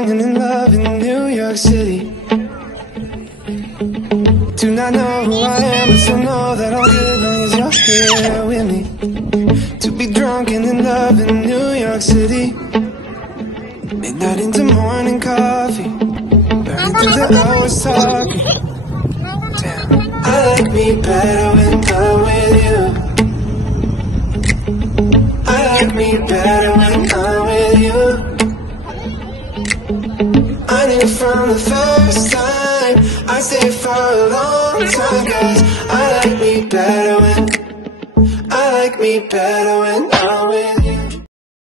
young and in love in New York City. Do not know who I am, but still know that I'm good long as you're here with me. To be drunk and in love in New York City. Midnight into morning coffee, burning through the hours talking. Damn, I like me better when I'm with you. I like me better when I'm with you. I knew from the first time I'd stay for a long time, 'cause I like me better when I'm with you.